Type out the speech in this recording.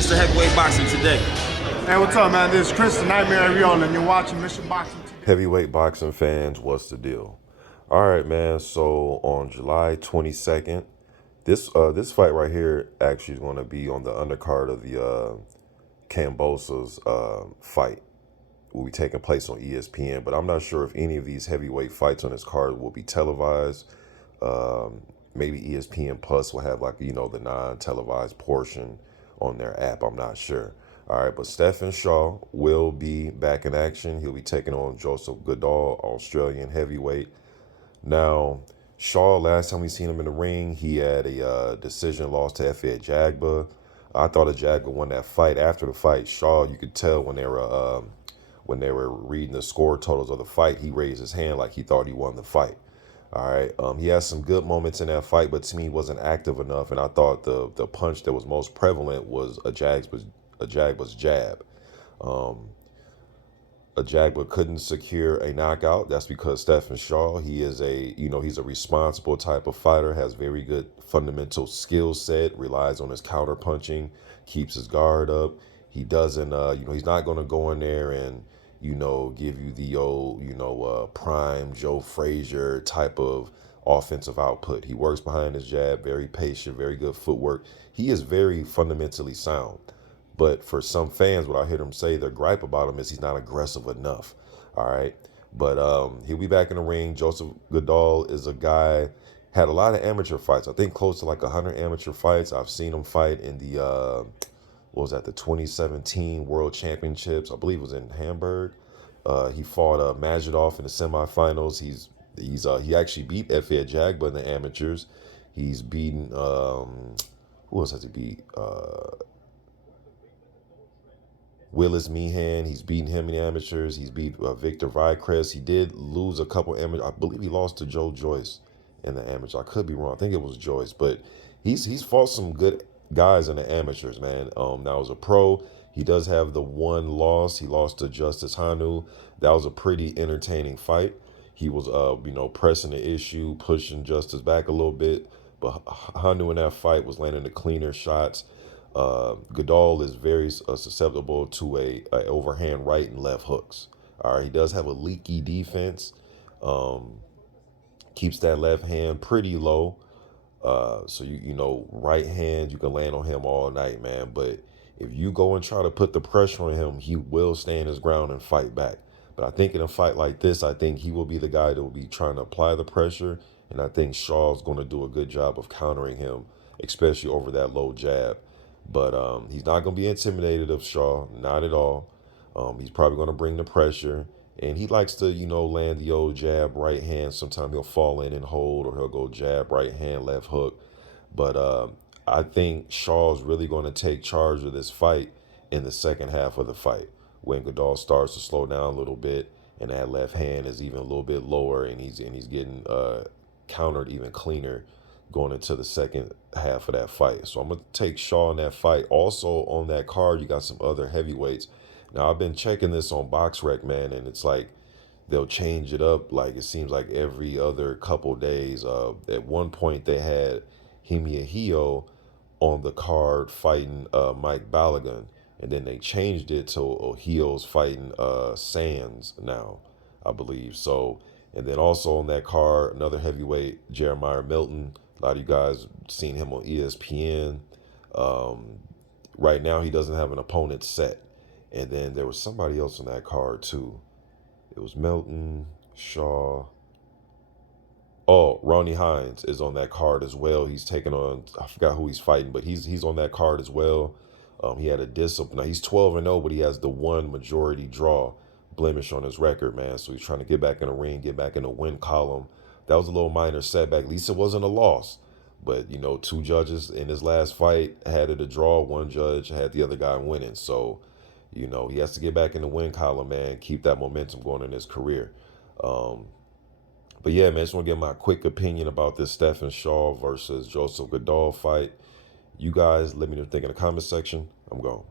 Mr. Heavyweight Boxing today? Hey, what's up, man? This is Chris, the Nightmare Ariel, and you're watching Mr. Boxing. Heavyweight boxing fans, what's the deal? All right, man. So on July 22nd, this fight right here actually is going to be on the undercard of the Kambosos fight. Will be taking place on ESPN, but I'm not sure if any of these heavyweight fights on this card will be televised. Maybe ESPN Plus will have, like, the non-televised portion on their app. I'm not sure. All right, but Stephan Shaw will be back in action. He'll be taking on Joseph Goodall, Australian heavyweight. Now, Shaw, last time we seen him in the ring, he had a decision loss to Efe Ajagba. I thought Ajagba won that fight. After the fight, Shaw, you could tell when they were reading the score totals of the fight, he raised his hand like he thought he won the fight. All right, he had some good moments in that fight, but to me, he wasn't active enough. And I thought the punch that was most prevalent was Ajagba's jab. Ajagba couldn't secure a knockout. That's because Stephan Shaw, he's a responsible type of fighter, has very good fundamental skill set, relies on his counter punching, keeps his guard up. He doesn't, he's not going to go in there and, give you the old, prime Joe Frazier type of offensive output. He works behind his jab, very patient, very good footwork. He is very fundamentally sound. But for some fans, what I hear them say, their gripe about him is he's not aggressive enough. All right. But he'll be back in the ring. Joseph Goodall is a guy, had a lot of amateur fights. I think close to like 100 amateur fights. I've seen him fight in the, the 2017 World Championships. I believe it was in Hamburg. He fought Majidov in the semifinals. He actually beat Efe Ajagba in the amateurs. He's beaten, who else has he beat? Willis Meehan, he's beaten him in the amateurs. He's beat Victor Vicres. He did lose a couple amateurs. I believe he lost to Joe Joyce in the amateurs. I could be wrong. I think it was Joyce, but he's fought some good guys in the amateurs, man. Now as a pro, he does have the one loss. He lost to Justice Hanu. That was a pretty entertaining fight. He was, pressing the issue, pushing Justice back a little bit, but Hanu in that fight was landing the cleaner shots. Goodall is very susceptible to a overhand right and left hooks. All right, he does have a leaky defense. Keeps that left hand pretty low. So right hand, you can land on him all night, man. But if you go and try to put the pressure on him, he will stand his ground and fight back. But I think in a fight like this, I think he will be the guy that will be trying to apply the pressure. And I think Shaw's going to do a good job of countering him, especially over that low jab. But he's not going to be intimidated of Shaw, not at all. He's probably going to bring the pressure. And he likes to, land the old jab, right hand. Sometimes he'll fall in and hold, or he'll go jab, right hand, left hook. But I think Shaw's really going to take charge of this fight in the second half of the fight, when Goodall starts to slow down a little bit and that left hand is even a little bit lower, and he's getting countered even cleaner going into the second half of that fight. So I'm going to take Shaw in that fight. Also on that card, you got some other heavyweights. Now, I've been checking this on BoxRec, man, and it's like they'll change it up. Like, it seems like every other couple days. At one point, they had Himia on the card fighting Mike Balogun, and then they changed it to Ohio's fighting Sands now, I believe. So, and then also on that card, another heavyweight, Jeremiah Milton. A lot of you guys seen him on ESPN. Right now, he doesn't have an opponent set. And then there was somebody else on that card, too. It was Milton, Shaw. Oh, Ronnie Hines is on that card as well. He's taking on, I forgot who he's fighting, but he's on that card as well. He had a discipline. Now, he's 12-0, but he has the one majority draw blemish on his record, man. So he's trying to get back in the ring, get back in the win column. That was a little minor setback. At least it wasn't a loss. But, two judges in his last fight had it a draw. One judge had the other guy winning. So, he has to get back in the win column, man. Keep that momentum going in his career. But yeah, man, I just want to get my quick opinion about this Stephan Shaw versus Joseph Goodall fight. You guys, let me know what you think in the comment section. I'm gone.